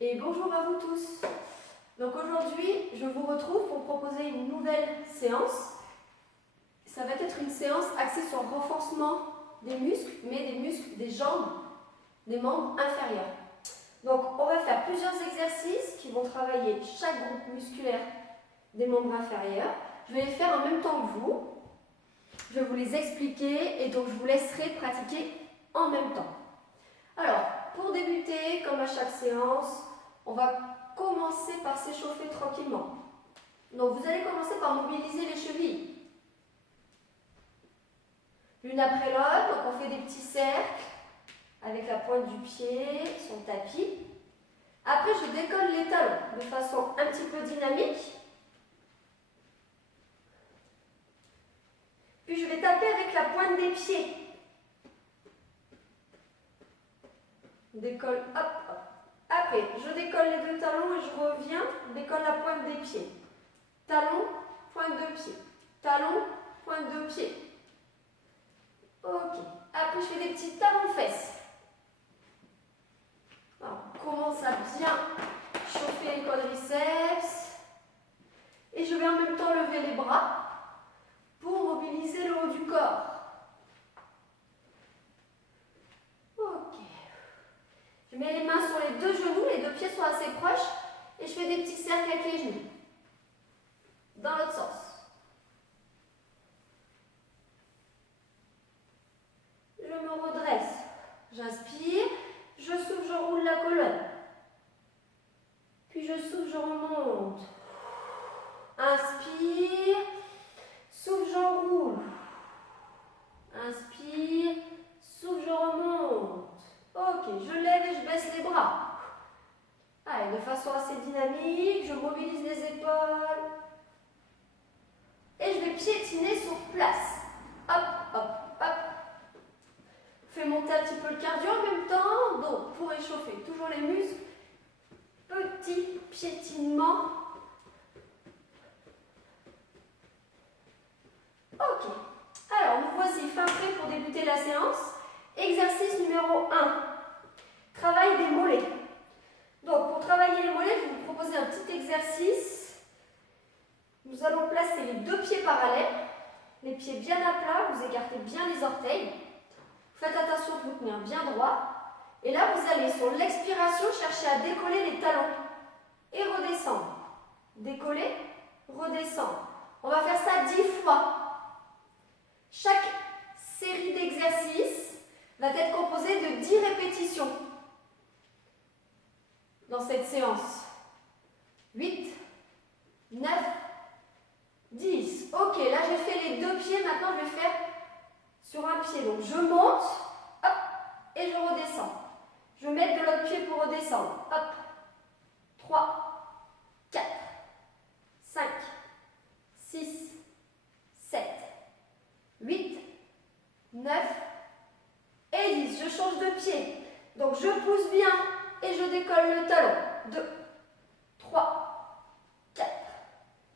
Et bonjour à vous tous. Donc aujourd'hui, je vous retrouve pour proposer une nouvelle séance. Ça va être une séance axée sur le renforcement des muscles, mais des muscles des jambes, des membres inférieurs. Donc on va faire plusieurs exercices qui vont travailler chaque groupe musculaire des membres inférieurs. Je vais les faire en même temps que vous. Je vais vous les expliquer et donc je vous laisserai pratiquer en même temps. Alors, pour débuter, comme à chaque séance, on va commencer par s'échauffer tranquillement. Donc vous allez commencer par mobiliser les chevilles. L'une après l'autre, donc on fait des petits cercles avec la pointe du pied sur le tapis. Après, je décolle les talons de façon un petit peu dynamique. Puis je vais taper avec la pointe des pieds. On décolle, hop, hop. Après, je décolle les deux talons et je reviens, décolle la pointe des pieds. Talon, pointe de pied. Talon, pointe de pied. Ok. Après, je fais des petits talons-fesses. On commence à bien chauffer les quadriceps. Et je vais en même temps lever les bras pour mobiliser le haut du corps. Ok. Je mets les mains sur les deux genoux, les deux pieds sont assez proches et je fais des petits cercles avec les genoux. Dans l'autre sens. Je me redresse. J'inspire, je souffle, je roule la colonne. Puis je souffle, je remonte. Inspire, souffle, j'enroule. Inspire, souffle, je remonte. Ok, je lève et je baisse les bras. Allez, de façon assez dynamique, je mobilise les épaules. Et je vais piétiner sur place. Hop, hop, hop. Fais monter un petit peu le cardio en même temps. Donc, pour échauffer toujours les muscles, petit piétinement. Ok. Alors, nous voici fin prêt pour débuter la séance. Exercice numéro 1. Travail des mollets. Donc, pour travailler les mollets, je vais vous proposer un petit exercice. Nous allons placer les deux pieds parallèles, les pieds bien à plat, vous écartez bien les orteils. Faites attention de vous tenir bien droit. Et là, vous allez, sur l'expiration, chercher à décoller les talons et redescendre. Décoller, redescendre. On va faire ça 10 fois. Chaque série d'exercices va être composée de 10 répétitions dans cette séance. 8, 9, 10. Ok, là j'ai fait les deux pieds, maintenant je vais faire sur un pied. Donc je monte, hop, et je redescends. Je vais mettre de l'autre pied pour redescendre. Hop, 3, 4, 5, 6, 7, 8, 9 et 10. Je change de pied. Donc je pousse bien et je décolle le talon. 2, 3, 4,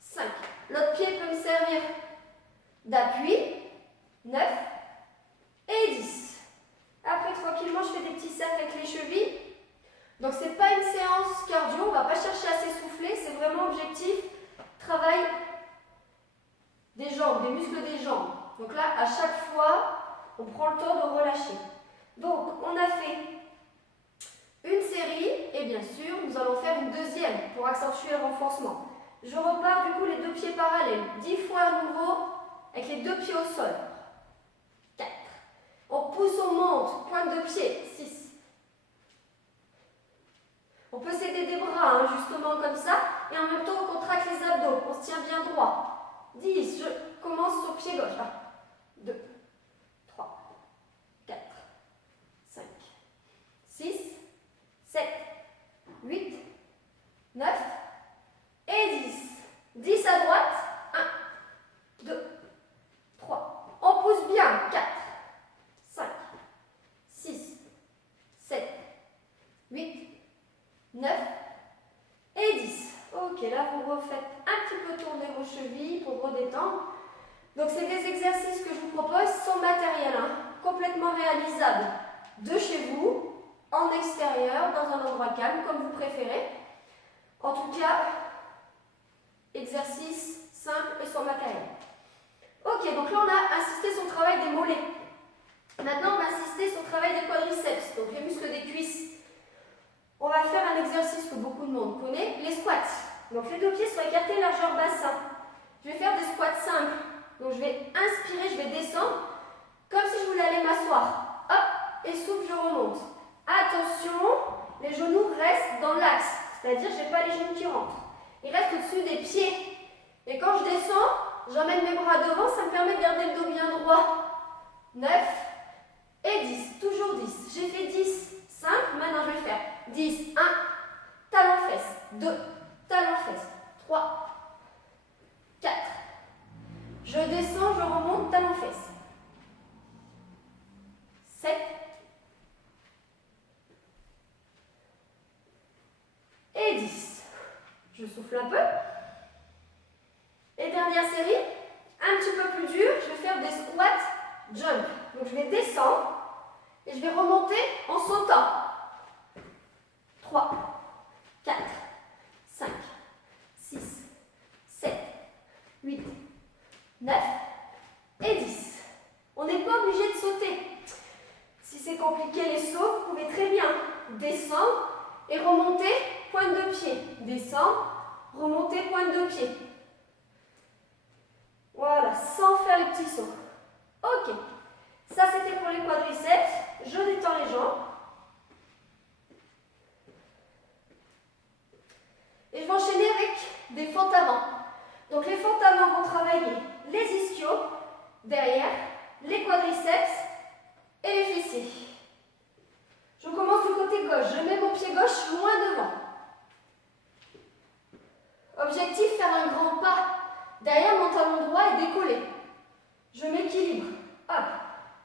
5. L'autre pied peut me servir d'appui. 9 et 10. Après, tranquillement, je fais des petits cercles avec les chevilles. Donc, ce n'est pas une séance cardio. On ne va pas chercher à s'essouffler. C'est vraiment objectif. Travail des jambes, des muscles des jambes. Donc là, à chaque fois, on prend le temps de relâcher. Donc, on a fait une série. Et bien sûr, nous allons faire une deuxième pour accentuer le renforcement. Je repars du coup les deux pieds parallèles. 10 fois à nouveau avec les deux pieds au sol. 4. On pousse, on monte. Pointe de pied. 6. On peut s'aider des bras, justement comme ça. Et en même temps, on contracte les abdos. On se tient bien droit. 10. Je commence sur pied gauche. 1, 2, 3, 4, 5, 6, 7, 8, 9 et 10. 10 à droite. 1, 2, 3. On pousse bien. 4, 5, 6, 7, 8, 9 et 10. Ok, là vous refaites un petit peu tourner vos chevilles pour redétendre. Donc c'est des exercices que je vous propose sans matériel, complètement réalisables de chez vous. en extérieur, dans un endroit calme, comme vous préférez. En tout cas, exercice simple et sans matériel. Ok, donc là on a insisté sur le travail des mollets. Maintenant on va insister sur le travail des quadriceps, donc les muscles des cuisses. On va faire un exercice que beaucoup de monde connaît, les squats. Donc les deux pieds sont écartés, largeur bassin. Je vais faire des squats simples. Donc je vais inspirer, je vais descendre, comme si je voulais aller m'asseoir. Hop, et souffle, je remonte. Attention, les genoux restent dans l'axe, c'est-à-dire je n'ai pas les genoux qui rentrent. Ils restent au-dessus des pieds. Et quand je descends, j'emmène mes bras devant, ça me permet de garder le dos bien droit. 9 et 10, toujours 10. J'ai fait 10, 5, maintenant je vais faire 10, 1, talon fesse, 2, talon fesse, 3, 4. Je descends, je remonte, talon fesse. 7. Et 10. Je souffle un peu. Et dernière série, un petit peu plus dur, je vais faire des squats jump. Donc je vais descendre et je vais remonter en sautant. 3, 4, 5, 6, 7, 8, 9 et 10. On n'est pas obligé de sauter. Si c'est compliqué les sauts, vous pouvez très bien descendre et remonter pointe de pied. Descendre, remonter pointe de pied. Voilà, sans faire les petits sauts. Ok, ça c'était pour les quadriceps. Je détends les jambes. Et je vais enchaîner avec des fentes avant. Donc les fentes avant vont travailler les ischios, derrière, les quadriceps et les fessiers. Je commence du côté gauche. Je mets mon pied gauche loin devant. Objectif, faire un grand pas. Derrière, mon talon droit est décollé. Je m'équilibre. Hop.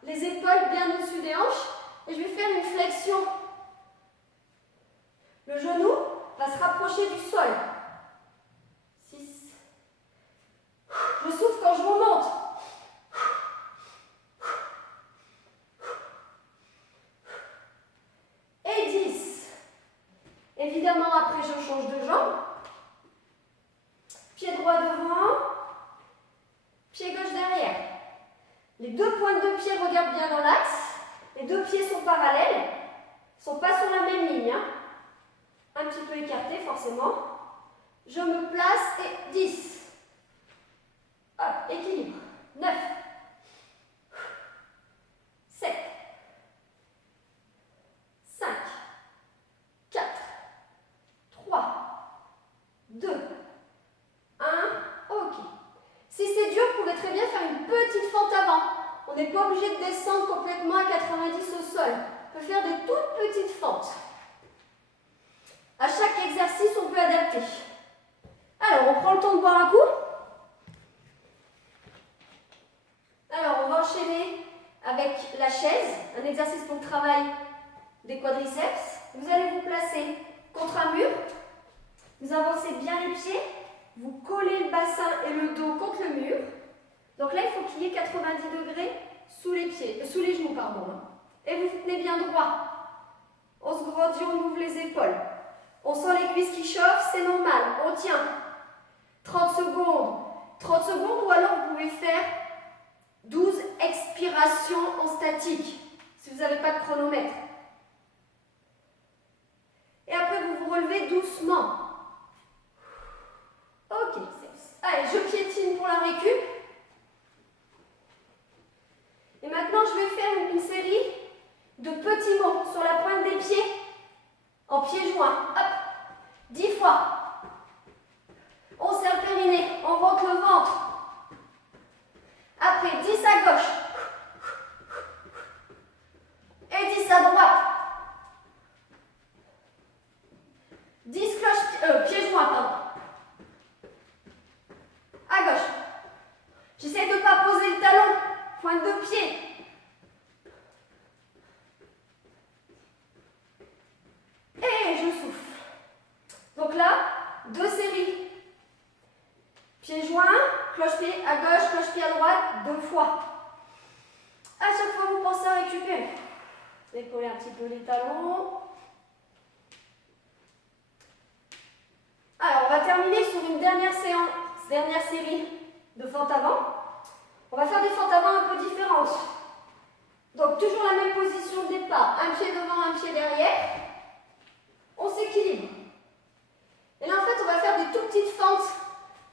Les épaules bien au-dessus des hanches. Et je vais faire une flexion. Le genou va se rapprocher du sol. 6. Je souffle quand je remonte. Et 10. Évidemment, après, je change de jambe. Pied droit devant, pied gauche derrière. Les deux pointes de pied regardent bien dans l'axe. Les deux pieds sont parallèles. Ils ne sont pas sur la même ligne. Un petit peu écartés, forcément. Je me place et 10. Hop, équilibre. 9. 7. 5. 4. 3. 2. 1. Ok. Si c'est dur, vous pouvez très bien faire une petite fente avant. On n'est pas obligé de descendre complètement à 90 au sol. On peut faire des toutes petites fentes. À chaque exercice, on peut adapter. Alors, on prend le temps de boire un coup. Alors, on va enchaîner avec la chaise, un exercice pour le travail des quadriceps. Vous allez vous placer contre un mur. Vous avancez bien les pieds. Vous collez le bassin et le dos contre le mur. Donc là, il faut qu'il y ait 90 degrés sous les pieds, sous les genoux, pardon. Et vous tenez bien droit. On se grandit, on ouvre les épaules. On sent les cuisses qui chauffent, c'est normal. On tient. 30 secondes. 30 secondes ou alors vous pouvez faire 12 expirations en statique, si vous n'avez pas de chronomètre. Et après, vous vous relevez doucement. Ok, allez, je piétine pour la récup. Et maintenant, je vais faire une série de petits mots sur la pointe des pieds, en pieds joints. Hop, 10 fois. On serre le périnée, on rentre le ventre. Après, 10 à gauche. Et 10 à droite. 10 pieds joints, pardon. À gauche. J'essaie de ne pas poser le talon. Pointe de pied. Et je souffle. Donc là, 2 séries. Pieds joints, cloche-pied à gauche, cloche-pied à droite, 2 fois. À chaque fois, vous pensez à récupérer. Décoller un petit peu les talons. Alors, on va terminer sur une dernière série de fentes avant. On va faire des fentes avant un peu différentes. Donc, toujours la même position de départ. Un pied devant, un pied derrière. On s'équilibre. Et là, en fait, on va faire des tout petites fentes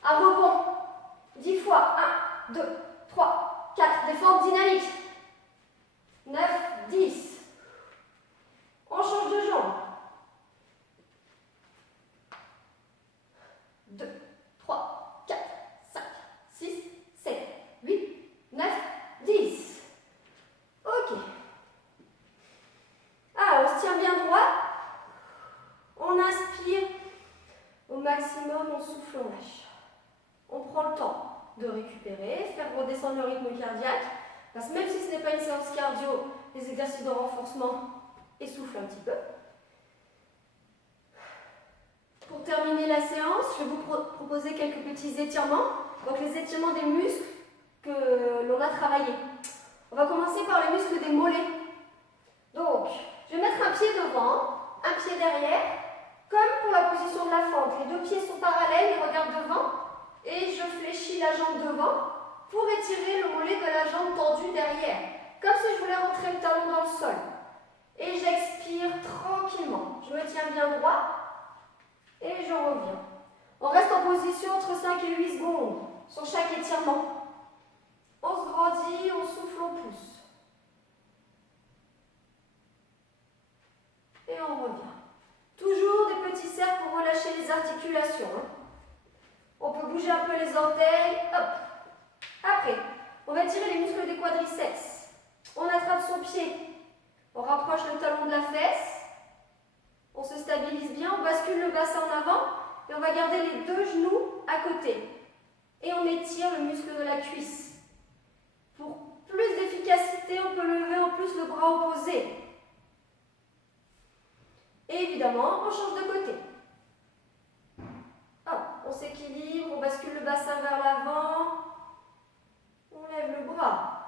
à rebond. 10 fois. 1, 2, 3, 4. Des fentes dynamiques. 9, 10. On change de jambe. 2, 3, 4, 5, 6, 7, 8, 9, 10. Ok. Alors, on se tient bien droit. On inspire au maximum, on souffle, on lâche. On prend le temps de récupérer, faire redescendre le rythme cardiaque. Parce que même si ce n'est pas une séance cardio, les exercices de renforcement essoufflent un petit peu. Pour terminer la séance, je vais vous proposer quelques petits étirements. Donc les étirements des muscles que l'on a travaillés. On va commencer par les muscles des mollets. Donc, je vais mettre un pied devant, un pied derrière, comme pour la position de la fente. Les deux pieds sont parallèles, ils regardent devant, et je fléchis la jambe devant pour étirer le mollet de la jambe tendue derrière, comme si je voulais rentrer le talon dans le sol. Et j'expire tranquillement. Je me tiens bien droit et je reviens. On reste en position entre 5 et 8 secondes sur chaque étirement. On se grandit, on souffle, on pousse. Et on revient. Toujours des petits cercles pour relâcher les articulations. On peut bouger un peu les orteils. Hop. Après, on va tirer les muscles des quadriceps. On attrape son pied. On rapproche le talon de la fesse. On se stabilise bien. On bascule le bassin en avant. Et on va garder les deux genoux à côté. Et on étire le muscle de la cuisse. Pour plus d'efficacité, on peut lever en plus le bras opposé. Et évidemment, on change de côté. Hop, on s'équilibre, on bascule le bassin vers l'avant. On lève le bras.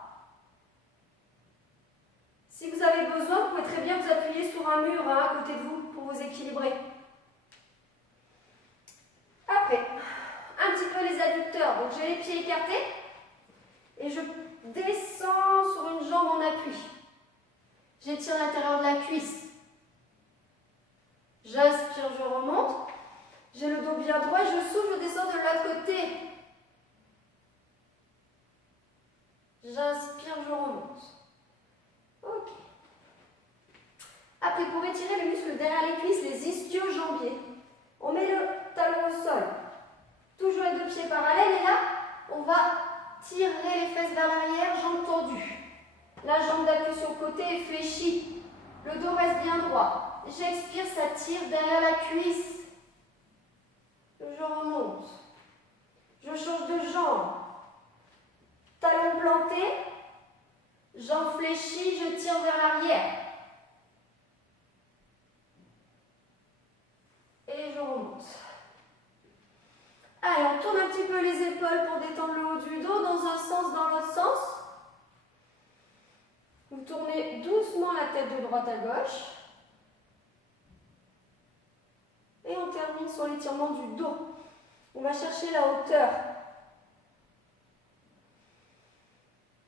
Si vous avez besoin, vous pouvez très bien vous appuyer sur un mur à côté de vous pour vous équilibrer. Après, un petit peu les adducteurs. Donc j'ai les pieds écartés et je descends sur une jambe en appui. J'étire l'intérieur de la cuisse. J'inspire, je remonte. J'ai le dos bien droit, je souffle, je descends de l'autre côté. J'inspire, je remonte. Ok. Après, pour étirer le muscle derrière les cuisses, les ischio-jambiers, on met le talon au sol. Toujours les deux pieds parallèles et là, on va tirer les fesses vers l'arrière, jambes tendues. La jambe d'appui sur le côté est fléchie. Le dos reste bien droit. J'expire, ça tire derrière la cuisse. Je remonte. Je change de jambe. Talon planté. Jambe fléchie, je tire vers l'arrière. Et je remonte. Allez, on tourne un petit peu les épaules pour détendre le haut du dos dans un sens, dans l'autre sens. Vous tournez doucement la tête de droite à gauche. Et on termine sur l'étirement du dos. On va chercher la hauteur.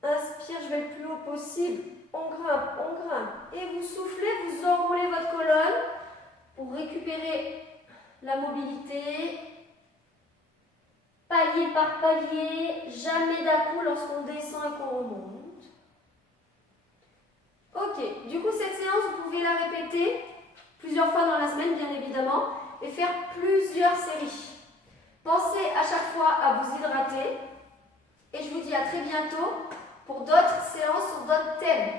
Inspire, je vais le plus haut possible. On grimpe, on grimpe. Et vous soufflez, vous enroulez votre colonne pour récupérer la mobilité. Palier par palier, jamais d'un coup lorsqu'on descend et qu'on remonte. Ok, du coup cette séance, vous pouvez la répéter plusieurs fois dans la semaine, bien évidemment, et faire plusieurs séries. Pensez à chaque fois à vous hydrater, et je vous dis à très bientôt pour d'autres séances sur d'autres thèmes.